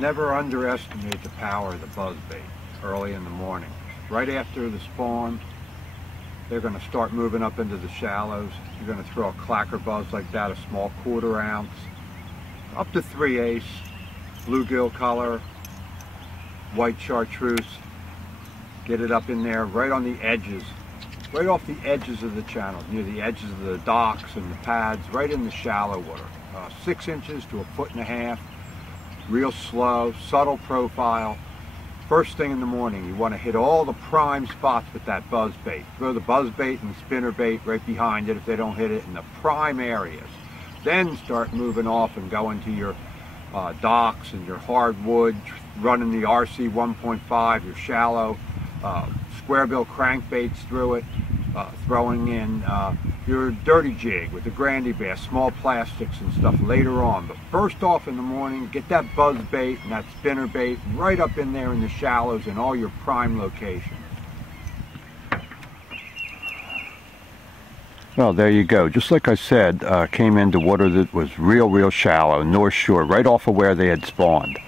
never underestimate the power of the buzzbait early in the morning. Right after the spawn, they're going to start moving up into the shallows. You're going to throw a clacker buzz like that, a small 1/4 ounce, up to 3/8, bluegill color, white chartreuse. Get it up in there right on the edges, right off the edges of the channel, near the edges of the docks and the pads, right in the shallow water. 6 inches to 1.5 feet, real slow, subtle profile. First thing in the morning, you want to hit all the prime spots with that buzz bait. Throw the buzz bait and spinner bait right behind it if they don't hit it in the prime areas. Then start moving off and go into your docks and your hardwood, running the RC 1.5, your shallow square bill crankbaits through it, throwing in your dirty jig with the Grandy Bass, small plastics and stuff later on. But first off in the morning, get that buzz bait and that spinner bait right up in there in the shallows in all your prime locations. Well, there you go. Just like I said, came into water that was real shallow, North Shore, right off of where they had spawned.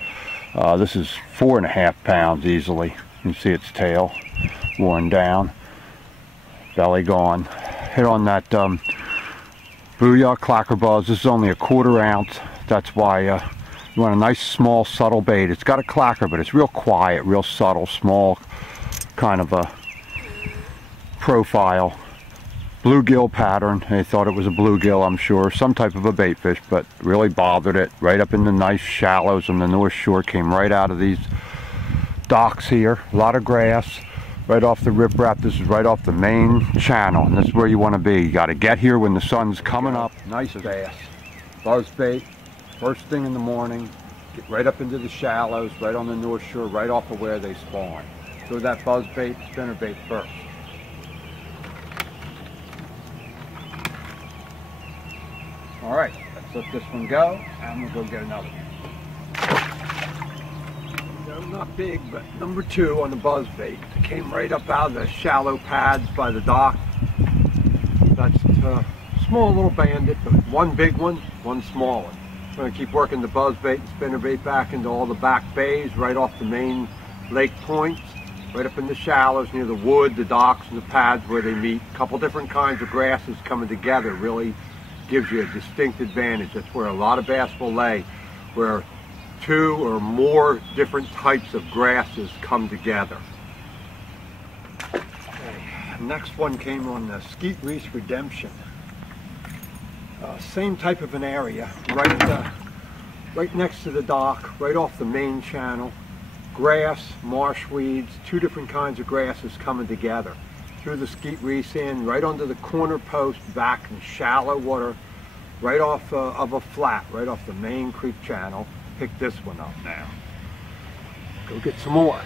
This is 4.5 pounds easily. You can see its tail worn down, belly gone. Hit on that Booyah clacker buzz. This is only a 1/4 ounce. That's why you want a nice small subtle bait. It's got a clacker, but it's real quiet, real subtle, small kind of a profile. Bluegill pattern. They thought it was a bluegill, I'm sure, some type of a bait fish, but really bothered it. Right up in the nice shallows on the North Shore, came right out of these docks here. A lot of grass. Right off the riprap. This is right off the main channel, and this is where you want to be. You got to get here when the sun's coming up. Nice bass. Buzz bait, first thing in the morning. Get right up into the shallows, right on the North Shore, right off of where they spawn. Throw that buzz bait, spinner bait first. All right, let's let this one go, and we'll go get another one. Not big, but number 2 on the buzz bait. It came right up out of the shallow pads by the dock. That's a small little bandit, but one big one, one small one. I'm going to keep working the buzz bait and spinner bait back into all the back bays, right off the main lake points, right up in the shallows near the wood, the docks, and the pads where they meet. A couple different kinds of grasses coming together really gives you a distinct advantage. That's where a lot of bass will lay, where 2 or more different types of grasses come together. Okay. Next one came on the Skeet Reese Redemption. Same type of an area, right next to the dock, right off the main channel. Grass, marsh weeds, 2 different kinds of grasses coming together. Threw the Skeet Reese in, right under the corner post, back in shallow water, right off of a flat, right off the main creek channel. Pick this one up now. Go get some more.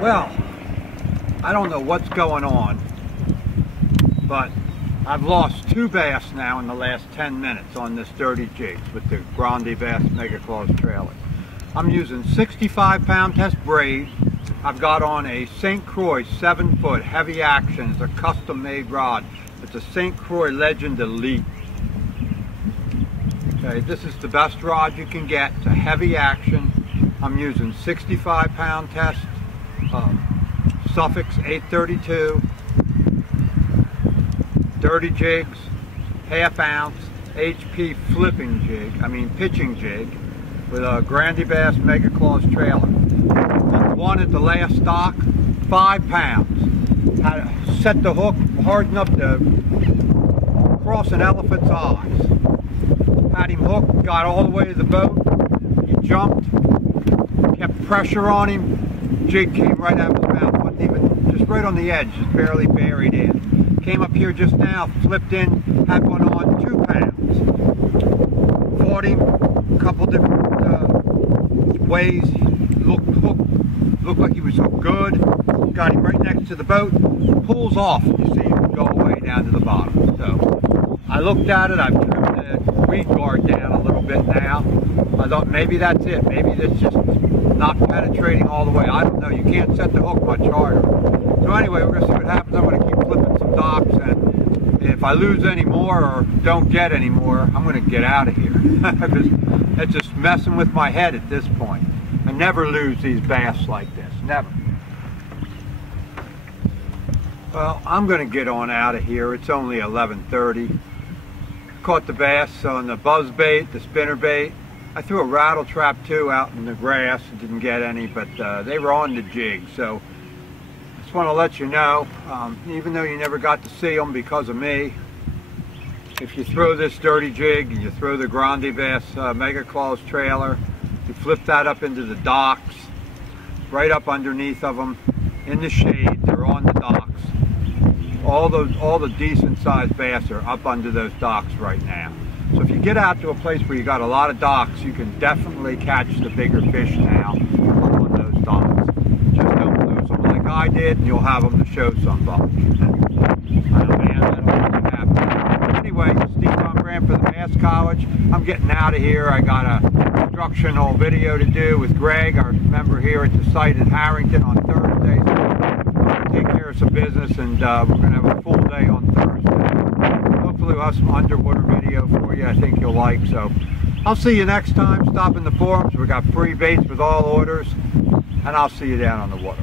Well, I don't know what's going on, but I've lost 2 bass now in the last 10 minutes on this dirty jigs with the Grandy Bass Mega Claws trailer. I'm using 65-pound test braid. I've got on a St. Croix 7-foot heavy action. It's a custom-made rod. It's a St. Croix Legend Elite. Okay, this is the best rod you can get. It's a heavy action. I'm using 65-pound test. Sufix 832, dirty jigs, 1/2 ounce, HP pitching jig with a Grandy Bass Mega Claws trailer. The one at the last dock, 5 pounds. Had to set the hook hard enough to cross an elephant's eyes. Had him hooked, got all the way to the boat. He jumped, kept pressure on him. Jig came right out of his mouth, wasn't even, just right on the edge, just barely buried in. Came up here just now, flipped in, had one on 2 pounds. Fought him a couple different ways. Looked like he was hooked good. Got him right next to the boat. Pulls off. You see him go away down to the bottom. So I looked at it. I've trimmed the weed guard down a little bit now. I thought maybe that's it. Maybe that's just not penetrating all the way. I don't know. You can't set the hook much harder. So anyway, we're going to see what happens. I'm going to keep flipping some docks, and if I lose any more or don't get any more, I'm going to get out of here. Because it's just messing with my head at this point. I never lose these bass like this. Never. Well, I'm going to get on out of here. It's only 11:30. Caught the bass on the buzz bait, the spinner bait. I threw a rattle trap too out in the grass. Didn't get any, but they were on the jig. So I just want to let you know, even though you never got to see them because of me, if you throw this dirty jig and you throw the Grande Bass Mega Claws trailer, you flip that up into the docks, right up underneath of them, in the shade. They're on the docks. All the decent sized bass are up under those docks right now. So if you get out to a place where you got a lot of docks, you can definitely catch the bigger fish now on those docks. Just don't lose them like I did, and you'll have them to show somebody. Oh man, that'll really happen. Anyway, Steve Von Brand for the Bass College. I'm getting out of here. I got a instructional video to do with Greg, our member here at the site in Harrington, on Thursday. So we're going to take care of some business, and we're going to have a full day on Thursday. Hopefully we'll have some underwater video for you I think you'll like. So I'll see you next time. Stop in the forums. We got free baits with all orders, and I'll see you down on the water.